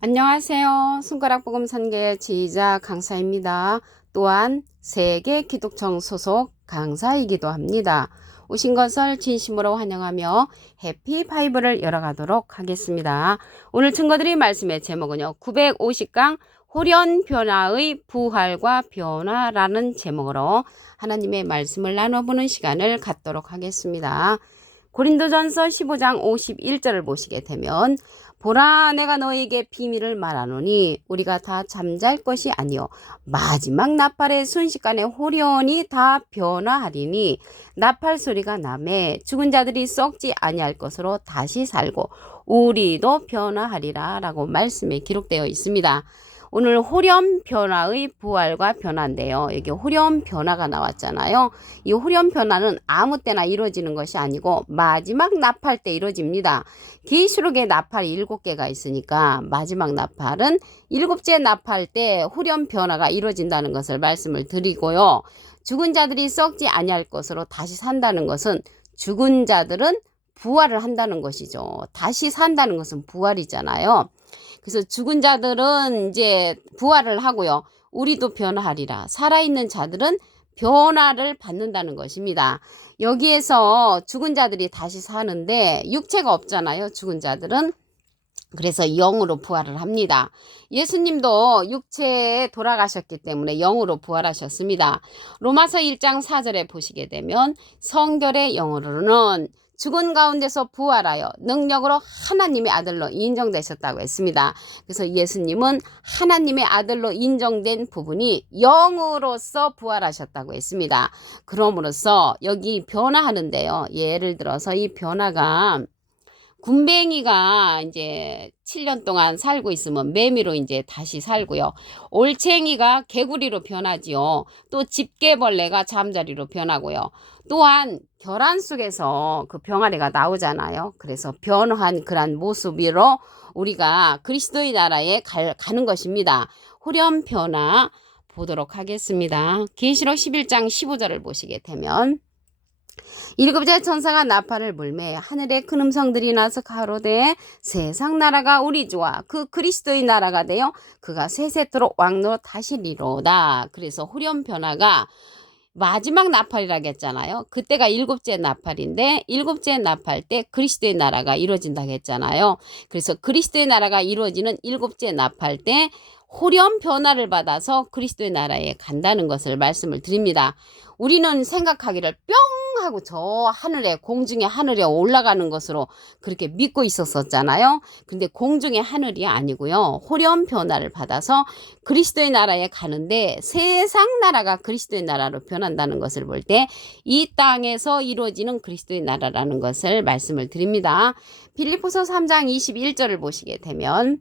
안녕하세요. 손가락복음 선교의 지휘자 강사입니다. 또한 세계 기독청 소속 강사이기도 합니다. 오신 것을 진심으로 환영하며 해피 바이블을 열어가도록 하겠습니다. 오늘 증거드릴 말씀의 제목은요. 950강 호련 변화의 부활과 변화라는 제목으로 하나님의 말씀을 나눠보는 시간을 갖도록 하겠습니다. 고린도전서 15장 51절을 보시게 되면 보라 내가 너에게 비밀을 말하노니 우리가 다 잠잘 것이 아니요 마지막 나팔의 순식간에 호련히 다 변화하리니 나팔 소리가 나매 죽은 자들이 썩지 아니할 것으로 다시 살고 우리도 변화하리라 라고 말씀에 기록되어 있습니다. 오늘 호련 변화의 부활과 변화인데요. 여기 호련 변화가 나왔잖아요. 이 호련 변화는 아무 때나 이루어지는 것이 아니고 마지막 나팔 때 이루어집니다. 계시록에 나팔이 7개가 있으니까 마지막 나팔은 7째 나팔 때 호련 변화가 이루어진다는 것을 말씀을 드리고요. 죽은 자들이 썩지 아니할 것으로 다시 산다는 것은 죽은 자들은 부활을 한다는 것이죠. 다시 산다는 것은 부활이잖아요. 그래서 죽은 자들은 이제 부활을 하고요. 우리도 변화하리라. 살아있는 자들은 변화를 받는다는 것입니다. 여기에서 죽은 자들이 다시 사는데 육체가 없잖아요. 죽은 자들은. 그래서 영으로 부활을 합니다. 예수님도 육체에 돌아가셨기 때문에 영으로 부활하셨습니다. 로마서 1장 4절에 보시게 되면 성결의 영으로는 죽은 가운데서 부활하여 능력으로 하나님의 아들로 인정되셨다고 했습니다. 그래서 예수님은 하나님의 아들로 인정된 부분이 영으로서 부활하셨다고 했습니다. 그럼으로써 여기 변화하는데요. 예를 들어서 이 변화가 군뱅이가 이제 7년 동안 살고 있으면 매미로 이제 다시 살고요. 올챙이가 개구리로 변하지요. 또 집게벌레가 잠자리로 변하고요. 또한 결안 속에서 그 병아리가 나오잖아요. 그래서 변화한 그런 모습으로 우리가 그리스도의 나라에 가는 것입니다. 호련 변화 보도록 하겠습니다. 계시록 11장 15절을 보시게 되면 7째 천사가 나팔을 불매 하늘에 큰 음성들이 나서 가로되 세상 나라가 우리 주와 그 그리스도의 나라가 되어 그가 세세토록 왕노로 타시리로다. 그래서 호련 변화가 마지막 나팔이라고 했잖아요. 그때가 7째 나팔인데 7째 나팔 때 그리스도의 나라가 이루어진다고 했잖아요. 그래서 그리스도의 나라가 이루어지는 7째 나팔 때 호련 변화를 받아서 그리스도의 나라에 간다는 것을 말씀을 드립니다. 우리는 생각하기를 뿅 하고 저 하늘에 공중의 하늘에 올라가는 것으로 그렇게 믿고 있었잖아요. 근데 공중의 하늘이 아니고요. 호련 변화를 받아서 그리스도의 나라에 가는데 세상 나라가 그리스도의 나라로 변한다는 것을 볼 때 이 땅에서 이루어지는 그리스도의 나라라는 것을 말씀을 드립니다. 빌립보서 3장 21절을 보시게 되면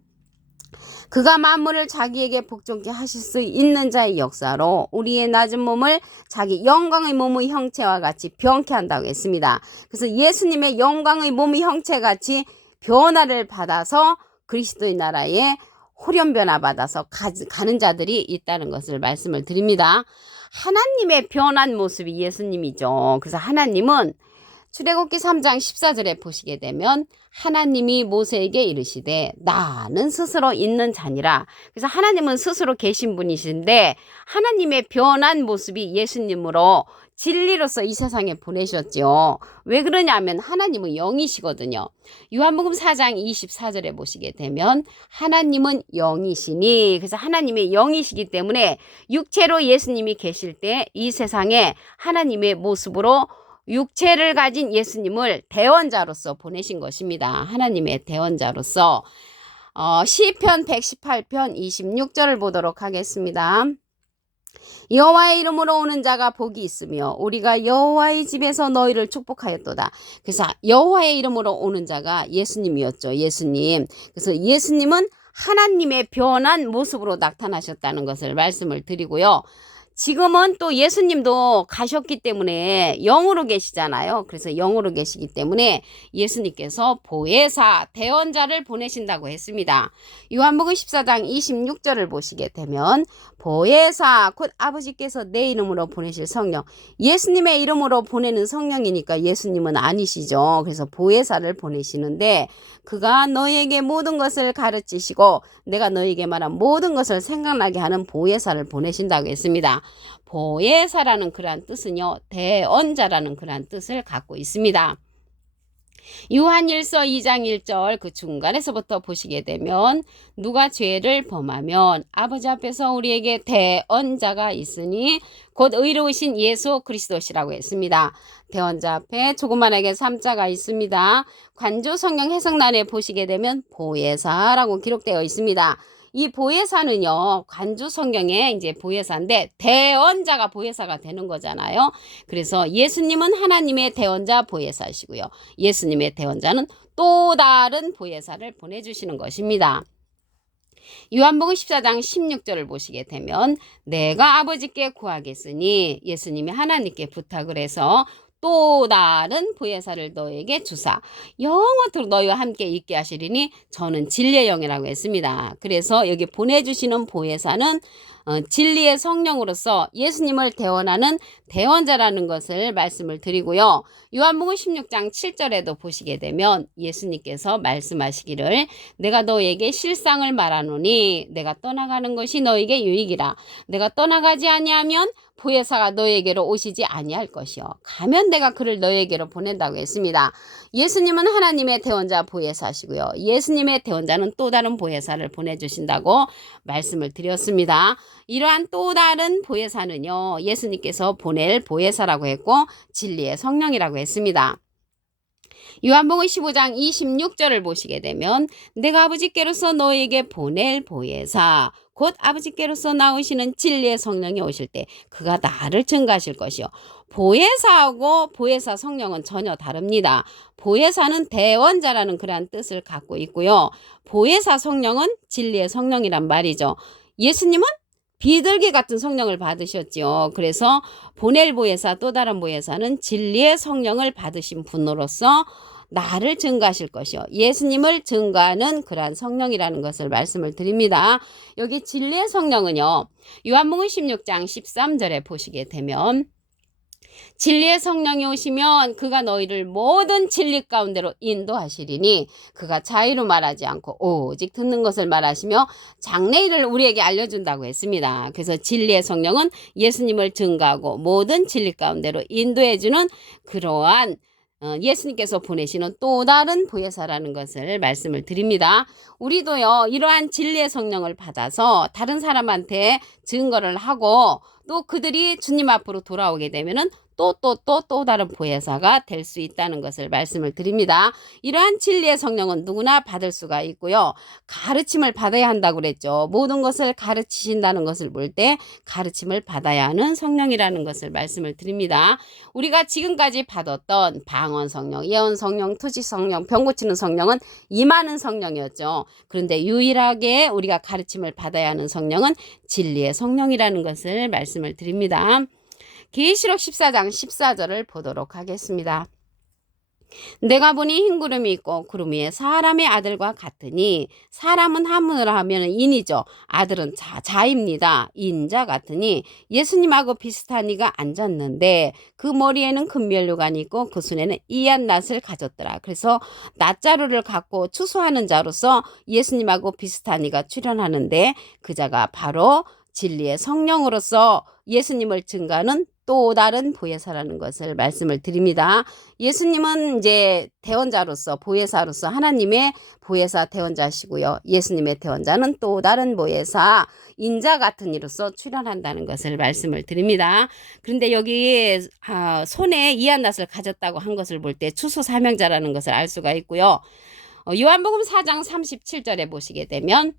그가 만물을 자기에게 복종케 하실 수 있는 자의 역사로 우리의 낮은 몸을 자기 영광의 몸의 형체와 같이 변케 한다고 했습니다. 그래서 예수님의 영광의 몸의 형체같이 변화를 받아서 그리스도의 나라에 호련 변화 받아서 가는 자들이 있다는 것을 말씀을 드립니다. 하나님의 변한 모습이 예수님이죠. 그래서 하나님은 출애굽기 3장 14절에 보시게 되면 하나님이 모세에게 이르시되 나는 스스로 있는 자니라. 그래서 하나님은 스스로 계신 분이신데 하나님의 변한 모습이 예수님으로 진리로서 이 세상에 보내셨죠. 왜 그러냐면 하나님은 영이시거든요. 요한복음 4장 24절에 보시게 되면 하나님은 영이시니, 그래서 하나님의 영이시기 때문에 육체로 예수님이 계실 때 이 세상에 하나님의 모습으로 육체를 가진 예수님을 대원자로서 보내신 것입니다. 하나님의 대원자로서. 시편 118편 26절을 보도록 하겠습니다. 여호와의 이름으로 오는 자가 복이 있으며 우리가 여호와의 집에서 너희를 축복하였도다. 그래서 여호와의 이름으로 오는 자가 예수님이었죠. 예수님. 그래서 예수님은 하나님의 변한 모습으로 나타나셨다는 것을 말씀을 드리고요. 지금은 또 예수님도 가셨기 때문에 영으로 계시잖아요. 그래서 영으로 계시기 때문에 예수님께서 보혜사, 대언자를 보내신다고 했습니다. 요한복음 14장 26절을 보시게 되면 보혜사, 곧 아버지께서 내 이름으로 보내실 성령, 예수님의 이름으로 보내는 성령이니까 예수님은 아니시죠. 그래서 보혜사를 보내시는데 그가 너희에게 모든 것을 가르치시고 내가 너희에게 말한 모든 것을 생각나게 하는 보혜사를 보내신다고 했습니다. 보혜사라는 그러한 뜻은요, 대언자라는 그러한 뜻을 갖고 있습니다. 요한일서 2장 1절 그 중간에서부터 보시게 되면 누가 죄를 범하면 아버지 앞에서 우리에게 대언자가 있으니 곧 의로우신 예수 그리스도시라고 했습니다. 대언자 앞에 조그만하게 3자가 있습니다. 관조 성경 해석란에 보시게 되면 보혜사라고 기록되어 있습니다. 이 보혜사는요, 관주 성경에 이제 보혜사인데 대언자가 보혜사가 되는 거잖아요. 그래서 예수님은 하나님의 대언자 보혜사시고요. 예수님의 대언자는 또 다른 보혜사를 보내주시는 것입니다. 요한복음 14장 16절을 보시게 되면 내가 아버지께 구하겠으니 예수님이 하나님께 부탁을 해서 또 다른 보혜사를 너에게 주사 영원토록 너희와 함께 있게 하시리니 저는 진리의 영이라고 했습니다. 그래서 여기 보내주시는 보혜사는 진리의 성령으로서 예수님을 대언하는 대언자라는 것을 말씀을 드리고요. 요한복음 16장 7절에도 보시게 되면 예수님께서 말씀하시기를 내가 너에게 실상을 말하노니 내가 떠나가는 것이 너에게 유익이라. 내가 떠나가지 아니하면 보혜사가 너에게로 오시지 아니할 것이요. 가면 내가 그를 너에게로 보낸다고 했습니다. 예수님은 하나님의 대언자 보혜사시고요. 예수님의 대언자는 또 다른 보혜사를 보내주신다고 말씀을 드렸습니다. 이러한 또 다른 보혜사는요, 예수님께서 보낼 보혜사라고 했고 진리의 성령이라고 했습니다. 요한복음 15장 26절을 보시게 되면 내가 아버지께로서 너에게 보낼 보혜사 곧 아버지께로서 나오시는 진리의 성령이 오실 때 그가 나를 증거하실 것이요. 보혜사하고 보혜사 성령은 전혀 다릅니다. 보혜사는 대언자라는 그러한 뜻을 갖고 있고요. 보혜사 성령은 진리의 성령이란 말이죠. 예수님은 비둘기 같은 성령을 받으셨지요. 그래서 보낼 보혜사 또 다른 보혜사는 진리의 성령을 받으신 분으로서 나를 증거하실 것이요. 예수님을 증거하는 그러한 성령이라는 것을 말씀을 드립니다. 여기 진리의 성령은요. 요한복음 16장 13절에 보시게 되면 진리의 성령이 오시면 그가 너희를 모든 진리 가운데로 인도하시리니 그가 자의로 말하지 않고 오직 듣는 것을 말하시며 장래일을 우리에게 알려준다고 했습니다. 그래서 진리의 성령은 예수님을 증거하고 모든 진리 가운데로 인도해주는 그러한 예수님께서 보내시는 또 다른 보혜사라는 것을 말씀을 드립니다. 우리도요, 이러한 진리의 성령을 받아서 다른 사람한테 증거를 하고 또 그들이 주님 앞으로 돌아오게 되면은 또 다른 보혜사가 될 수 있다는 것을 말씀을 드립니다. 이러한 진리의 성령은 누구나 받을 수가 있고요. 가르침을 받아야 한다고 그랬죠. 모든 것을 가르치신다는 것을 볼 때 가르침을 받아야 하는 성령이라는 것을 말씀을 드립니다. 우리가 지금까지 받았던 방언 성령, 예언 성령, 투지 성령, 병 고치는 성령은 임하는 성령이었죠. 그런데 유일하게 우리가 가르침을 받아야 하는 성령은 진리의 성령이라는 것을 말씀을 드립니다. 계시록 14장 14절을 보도록 하겠습니다. 내가 보니 흰 구름이 있고 구름 위에 사람의 아들과 같으니 사람은 한문으로 하면 인이죠. 아들은 자입니다. 인자 같으니 예수님하고 비슷한 이가 앉았는데 그 머리에는 금면류관이 있고 그 손에는 이한 낫을 가졌더라. 그래서 낫자루를 갖고 추수하는 자로서 예수님하고 비슷한 이가 출현하는데 그 자가 바로 진리의 성령으로서 예수님을 증거하는 또 다른 보혜사라는 것을 말씀을 드립니다. 예수님은 이제 대언자로서 보혜사로서 하나님의 보혜사 대언자시고요. 예수님의 대언자는 또 다른 보혜사 인자 같은 이로서 출현한다는 것을 말씀을 드립니다. 그런데 여기 손에 이한 낫을 가졌다고 한 것을 볼 때 추수 사명자라는 것을 알 수가 있고요. 요한복음 4장 37절에 보시게 되면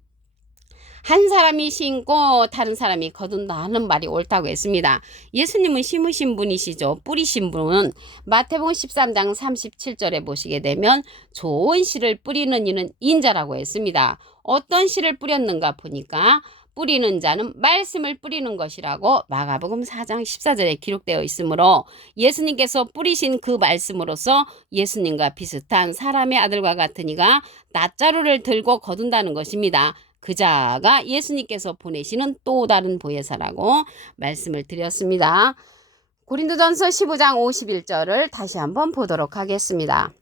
한 사람이 심고 다른 사람이 거둔다 하는 말이 옳다고 했습니다. 예수님은 심으신 분이시죠. 뿌리신 분은 마태복음 13장 37절에 보시게 되면 좋은 씨를 뿌리는 이는 인자라고 했습니다. 어떤 씨를 뿌렸는가 보니까 뿌리는 자는 말씀을 뿌리는 것이라고 마가복음 4장 14절에 기록되어 있으므로 예수님께서 뿌리신 그 말씀으로서 예수님과 비슷한 사람의 아들과 같은 이가 낫자루를 들고 거둔다는 것입니다. 그 자가 예수님께서 보내시는 또 다른 보혜사라고 말씀을 드렸습니다. 고린도전서 15장 51절을 다시 한번 보도록 하겠습니다.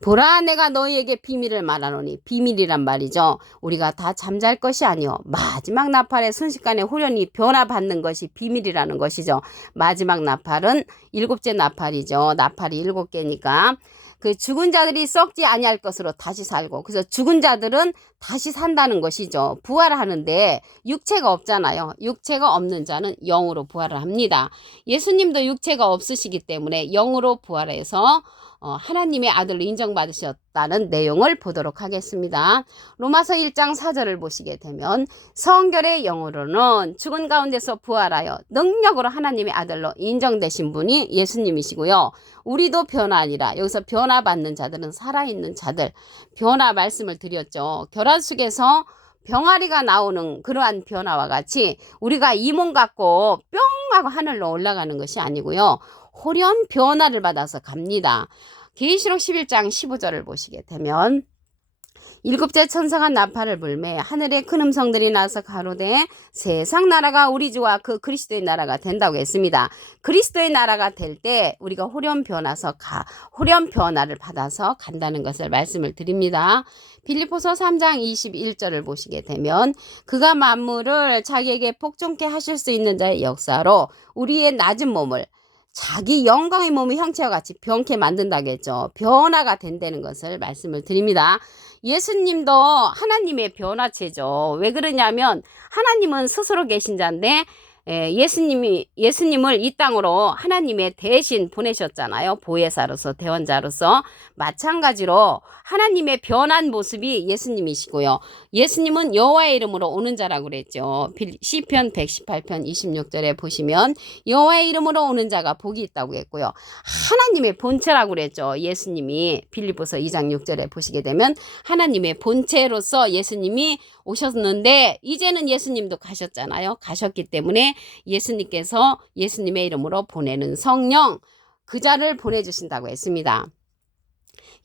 보라, 내가 너희에게 비밀을 말하노니, 비밀이란 말이죠. 우리가 다 잠잘 것이 아니요 마지막 나팔에 순식간에 후련히 변화받는 것이 비밀이라는 것이죠. 마지막 나팔은 7째 나팔이죠. 나팔이 7개니까 그 죽은 자들이 썩지 아니할 것으로 다시 살고, 그래서 죽은 자들은 다시 산다는 것이죠. 부활하는데 육체가 없잖아요. 육체가 없는 자는 영으로 부활을 합니다. 예수님도 육체가 없으시기 때문에 영으로 부활해서 하나님의 아들로 인정받으셨다는 내용을 보도록 하겠습니다. 로마서 1장 4절을 보시게 되면 성결의 영으로는 죽은 가운데서 부활하여 능력으로 하나님의 아들로 인정되신 분이 예수님이시고요. 우리도 변화 아니라, 여기서 변화받는 자들은 살아있는 자들, 변화 말씀을 드렸죠. 결혼 속에서 병아리가 나오는 그러한 변화와 같이 우리가 이 몸 갖고 뿅 하고 하늘로 올라가는 것이 아니고요. 호련 변화를 받아서 갑니다. 계시록 11장 15절을 보시게 되면 7째 천사가 나팔을 불매 하늘에 큰 음성들이 나서 가로되 세상 나라가 우리 주와 그 그리스도의 나라가 된다고 했습니다. 그리스도의 나라가 될 때 우리가 호련 변화를 받아서 간다는 것을 말씀을 드립니다. 빌립보서 3장 21절을 보시게 되면 그가 만물을 자기에게 복종케 하실 수 있는 자의 역사로 우리의 낮은 몸을 자기 영광의 몸의 형체와 같이 변케 만든다겠죠. 변화가 된다는 것을 말씀을 드립니다. 예수님도 하나님의 변화체죠. 왜 그러냐면 하나님은 스스로 계신 자인데 예수님을 이 땅으로 하나님의 대신 보내셨잖아요. 보혜사로서, 대원자로서. 마찬가지로 하나님의 변한 모습이 예수님이시고요. 예수님은 여호와의 이름으로 오는 자라고 그랬죠. 시편 118편 26절에 보시면 여호와의 이름으로 오는 자가 복이 있다고 했고요. 하나님의 본체라고 그랬죠. 예수님이 빌립보서 2장 6절에 보시게 되면 하나님의 본체로서 예수님이 오셨는데 이제는 예수님도 가셨잖아요. 가셨기 때문에 예수님께서 예수님의 이름으로 보내는 성령, 그 자를 보내주신다고 했습니다.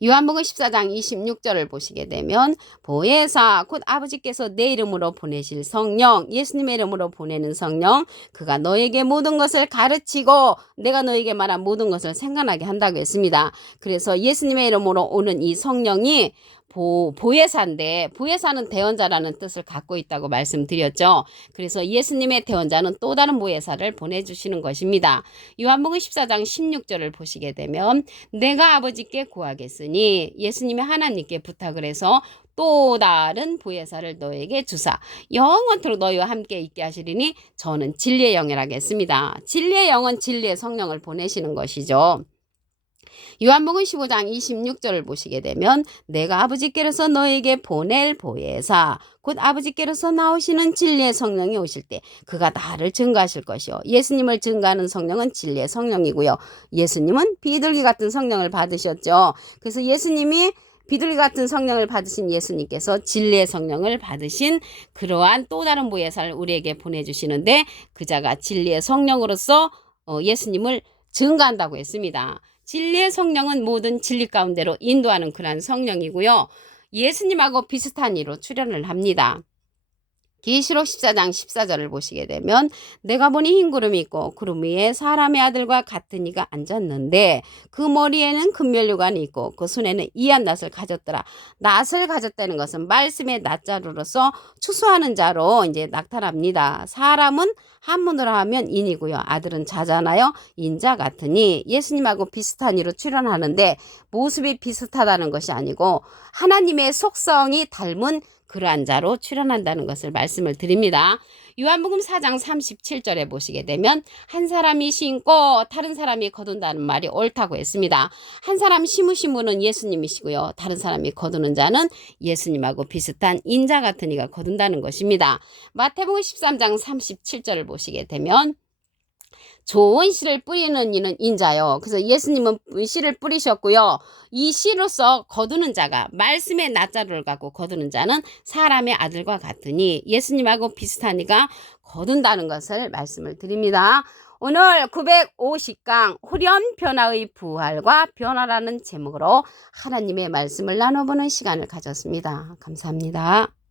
요한복음 14장 26절을 보시게 되면 보혜사 곧 아버지께서 내 이름으로 보내실 성령, 예수님의 이름으로 보내는 성령, 그가 너에게 모든 것을 가르치고 내가 너에게 말한 모든 것을 생각나게 한다고 했습니다. 그래서 예수님의 이름으로 오는 이 성령이 보혜사인데 보혜사는 대언자라는 뜻을 갖고 있다고 말씀드렸죠. 그래서 예수님의 대언자는 또 다른 보혜사를 보내주시는 것입니다. 요한복음 14장 16절을 보시게 되면 내가 아버지께 구하겠으니 예수님이 하나님께 부탁을 해서 또 다른 보혜사를 너에게 주사 영원토록 너희와 함께 있게 하시리니 저는 진리의 영이라고 했습니다. 진리의 영은 진리의 성령을 보내시는 것이죠. 요한복음 15장 26절을 보시게 되면 내가 아버지께로서 너에게 보낼 보혜사 곧 아버지께로서 나오시는 진리의 성령이 오실 때 그가 나를 증거하실 것이요. 예수님을 증거하는 성령은 진리의 성령이고요. 예수님은 비둘기 같은 성령을 받으셨죠. 그래서 예수님이 비둘기 같은 성령을 받으신 예수님께서 진리의 성령을 받으신 그러한 또 다른 보혜사를 우리에게 보내주시는데 그 자가 진리의 성령으로서 예수님을 증거한다고 했습니다. 진리의 성령은 모든 진리 가운데로 인도하는 그러한 성령이고요. 예수님하고 비슷한 이로 출현을 합니다. 계시록 14장 14절을 보시게 되면 내가 보니 흰 구름이 있고 구름 위에 사람의 아들과 같은 이가 앉았는데 그 머리에는 금면류관이 있고 그 손에는 이한 낫을 가졌더라. 낫을 가졌다는 것은 말씀의 낫자루로서 추수하는 자로 이제 나타납니다. 사람은 한문으로 하면 인이고요. 아들은 자잖아요. 인자 같으니 예수님하고 비슷한 이로 출현하는데 모습이 비슷하다는 것이 아니고 하나님의 속성이 닮은 그러한 자로 출현한다는 것을 말씀을 드립니다. 요한복음 4장 37절에 보시게 되면 한 사람이 심고 다른 사람이 거둔다는 말이 옳다고 했습니다. 한 사람 심으신 분은 예수님이시고요. 다른 사람이 거두는 자는 예수님하고 비슷한 인자 같은 이가 거둔다는 것입니다. 마태복음 13장 37절을 보시게 되면 좋은 씨를 뿌리는 이는 인자요. 그래서 예수님은 씨를 뿌리셨고요. 이 씨로서 거두는 자가 말씀의 낮자루를 갖고 거두는 자는 사람의 아들과 같으니 예수님하고 비슷하니까 거둔다는 것을 말씀을 드립니다. 오늘 950강 후련 변화의 부활과 변화라는 제목으로 하나님의 말씀을 나눠보는 시간을 가졌습니다. 감사합니다.